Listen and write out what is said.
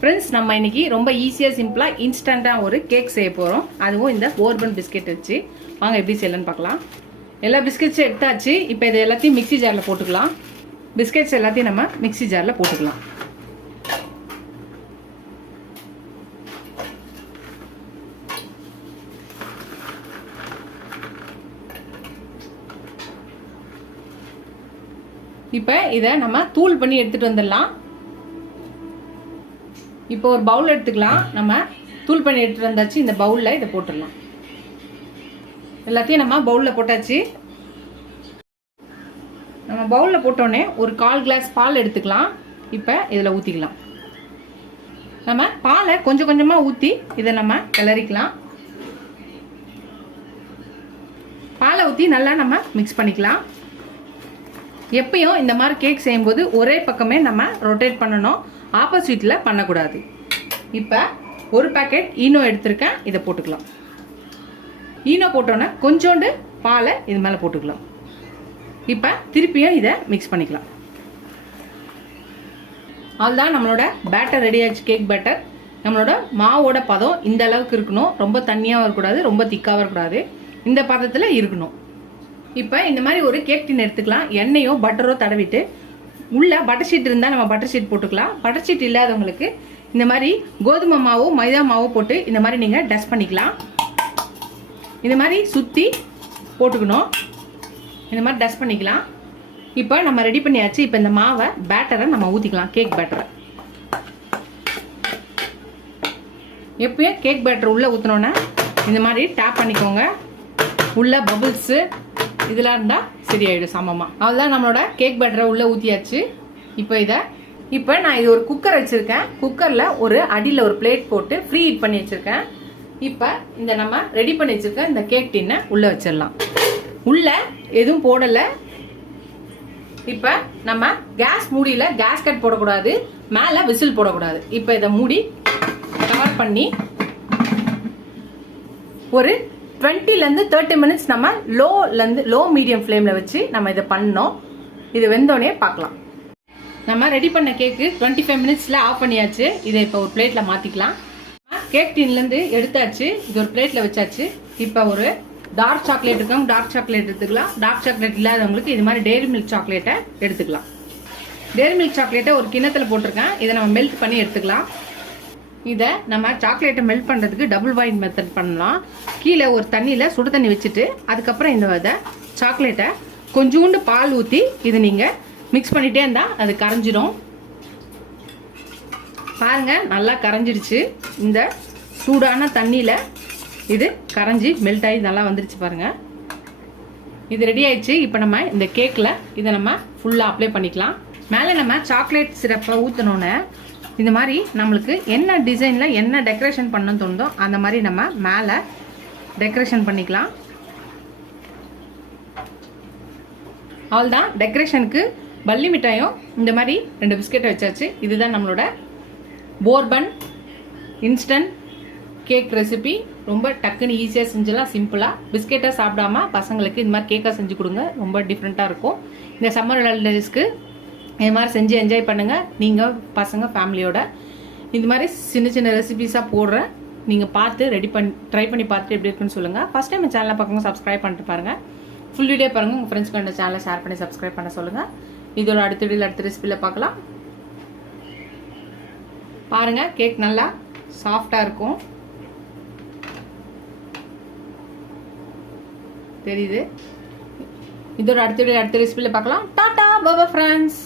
Friends, நம்ம இன்னைக்கு ரொம்ப ஈஸியாக சிம்பிளாக இன்ஸ்டண்ட்டாக ஒரு கேக் செய்ய போகிறோம். அதுவும் இந்த போர்பன் பிஸ்கெட் வச்சு. வாங்க எப்படி செய்யலன்னு பார்க்கலாம். எல்லா பிஸ்கெட்ஸும் எடுத்தாச்சு. இப்போ இது எல்லாத்தையும் மிக்ஸி ஜாரில் போட்டுக்கலாம். பிஸ்கெட்ஸ் எல்லாத்தையும் நம்ம மிக்ஸி ஜாரில் போட்டுக்கலாம். இப்போ இதை நம்ம தூள் பண்ணி எடுத்துகிட்டு வந்துடலாம். இப்போ ஒரு பவுல் எடுத்துக்கலாம். நம்ம தூள் பண்ணி எடுத்துகிட்டு வந்தாச்சு. இந்த பவுலில் இதை போட்டுடலாம். எல்லாத்தையும் நம்ம பவுலில் போட்டாச்சு. நம்ம பவுலில் போட்டோடனே ஒரு 1/4 கிளாஸ் பால் எடுத்துக்கலாம். இப்போ இதில் ஊற்றிக்கலாம். நம்ம பாலை கொஞ்சம் கொஞ்சமாக ஊற்றி இதை நம்ம கிளறிக்கலாம். பாலை ஊற்றி நல்லா நம்ம மிக்ஸ் பண்ணிக்கலாம். எப்பயும் இந்த மாதிரி கேக் செய்யும்போது ஒரே பக்கமே நம்ம ரொட்டேட் பண்ணணும், ஆப்போசிட்டில் பண்ணக்கூடாது. இப்போ ஒரு பேக்கெட் ஈனோ எடுத்திருக்கேன். இதை போட்டுக்கலாம். ஈனோ போட்டோன்னே கொஞ்சோண்டு பாலை இது மேலே போட்டுக்கலாம். இப்போ திருப்பியும் இதை மிக்ஸ் பண்ணிக்கலாம். அதுதான் நம்மளோட பேட்டர் ரெடி ஆச்சு. Cake batter. நம்மளோட மாவோட பதம் இந்த அளவுக்கு இருக்கணும். ரொம்ப தண்ணியாக வரக்கூடாது, ரொம்ப திக்காக வரக்கூடாது. இந்த பதத்தில் இருக்கணும். இப்போ இந்த மாதிரி ஒரு கேக் டின் எடுத்துக்கலாம். எண்ணெயோ பட்டரோ தடவிட்டு உள்ள பட்டர் ஷீட் இருந்தால் நம்ம பட்டர் ஷீட் போட்டுக்கலாம். பட்டர் ஷீட் இல்லாதவங்களுக்கு இந்த மாதிரி கோதுமை மாவோ மைதா மாவோ போட்டு இந்த மாதிரி நீங்கள் டஸ்ட் பண்ணிக்கலாம். இந்த மாதிரி சுற்றி போட்டுக்கணும். இந்த மாதிரி டஸ்ட் பண்ணிக்கலாம். இப்போ நம்ம ரெடி பண்ணியாச்சு. இப்போ இந்த மாவை பேட்டரை நம்ம ஊற்றிக்கலாம். கேக் பேட்டரை எப்பயும் கேக் பேட்டர் உள்ளே ஊற்றினோன்னே இந்த மாதிரி டேப் பண்ணிக்கோங்க. உள்ள பபுள்ஸு இதெல்லாம் இருந்தால் சரியாயிடும் சமமாக. அவ்வளோதான், நம்மளோட கேக் பேட்டரை உள்ளே ஊற்றியாச்சு. இப்போ நான் இது ஒரு குக்கர் வச்சுருக்கேன். குக்கரில் ஒரு அடியில் ஒரு பிளேட் போட்டு ஃப்ரீ ஹீட் பண்ணி வச்சுருக்கேன். இப்போ இந்த நம்ம ரெடி பண்ணி வச்சுருக்கேன் இந்த கேக் டின்னை உள்ளே வச்சிடலாம். உள்ளே எதுவும் போடலை. இப்போ நம்ம கேஸ் மூடியில் கேஸ்கட் போடக்கூடாது, மேலே விசில் போடக்கூடாது. இப்போ இதை மூடி கவர் பண்ணி ஒரு 20 to 30 minutes நம்ம லோ மீடியம் ஃப்ளேமில் வச்சு நம்ம இதை பண்ணோம். இது வெந்தோடனே பார்க்கலாம். நம்ம ரெடி பண்ண கேக்கு 25 minutesல ஆஃப் பண்ணியாச்சு. இதை இப்போ ஒரு பிளேட்டில் மாற்றிக்கலாம். கேக் டின்லேருந்து எடுத்தாச்சு. இது ஒரு பிளேட்டில் வச்சாச்சு. இப்போ ஒரு டார்க் சாக்லேட் இருக்கவங்க டார்க் சாக்லேட் எடுத்துக்கலாம். டார்க் சாக்லேட் இல்லாதவங்களுக்கு இது மாதிரி டெய்ரி மில்க் சாக்லேட்டை எடுத்துக்கலாம். டெய்ரி மில்க் சாக்லேட்டை ஒரு கிண்ணத்தில் போட்டிருக்கேன். இதை நம்ம மெல்ட் பண்ணி எடுத்துக்கலாம். இதை நம்ம சாக்லேட்டை மெல்ட் பண்ணுறதுக்கு டபுள் பாயில் மெத்தட் பண்ணலாம். கீழே ஒரு தண்ணியில் சுடு தண்ணி வச்சுட்டு அதுக்கப்புறம் இந்த சாக்லேட்டை கொஞ்சோண்டு பால் ஊற்றி இதை நீங்கள் மிக்ஸ் பண்ணிகிட்டே இருந்தால் அது கரைஞ்சிடும். பாருங்கள், நல்லா கரைஞ்சிடுச்சு. இந்த சூடான தண்ணியில் இது கரைஞ்சி மெல்ட் ஆகி நல்லா வந்துடுச்சு. பாருங்கள், இது ரெடி ஆயிடுச்சு. இப்போ நம்ம இந்த கேக்கில் இதை நம்ம ஃபுல்லாக அப்ளை பண்ணிக்கலாம். மேலே நம்ம சாக்லேட் சிரப்பை ஊற்றினோன்னே இந்த மாதிரி நம்மளுக்கு என்ன டிசைனில் என்ன டெக்கரேஷன் பண்ணணும்னு தோணுதோ அந்த மாதிரி நம்ம மேலே டெக்கரேஷன் பண்ணிக்கலாம். அவ்வளோதான், டெக்கரேஷனுக்கு பல்லி மிட்டாயும் இந்த மாதிரி 2 பிஸ்கெட்டை வச்சாச்சு. இதுதான் நம்மளோட போர்பன் இன்ஸ்டன்ட் கேக் ரெசிபி. ரொம்ப டக்குன்னு ஈஸியாக செஞ்சலாம், சிம்பிளாக. பிஸ்கெட்டை சாப்பிடாம பசங்களுக்கு இந்த மாதிரி கேக்காக செஞ்சு கொடுங்க. ரொம்ப டிஃப்ரெண்ட்டாக இருக்கும். இந்த சம்மர் ஹாலிடேஸ்க்கு இது மாதிரி செஞ்சு என்ஜாய் பண்ணுங்கள். நீங்கள் பசங்க ஃபேமிலியோட இந்த மாதிரி சின்ன சின்ன ரெசிபீஸாக போடுறேன். நீங்கள் பார்த்து ட்ரை பண்ணி பார்த்துட்டு எப்படி இருக்குன்னு சொல்லுங்கள். ஃபஸ்ட் டைம் சேனலை பார்க்குங்க, சப்ஸ்கிரைப் பண்ணிட்டு பாருங்கள். ஃபுல் வீடியோ பாருங்கள். உங்கள் ஃப்ரெண்ட்ஸ்க்கு அந்த சேனலை ஷேர் பண்ணி சப்ஸ்கிரைப் பண்ண சொல்லுங்கள். இதோட அடுத்த ரெசிபியில் பார்க்கலாம். பாருங்கள், கேக் நல்லா சாஃப்டாக இருக்கும். தெரியுது. இதோட அடுத்த ரெசிபியில் பார்க்கலாம். டாடா, பாய் பாய் ஃப்ரெண்ட்ஸ்.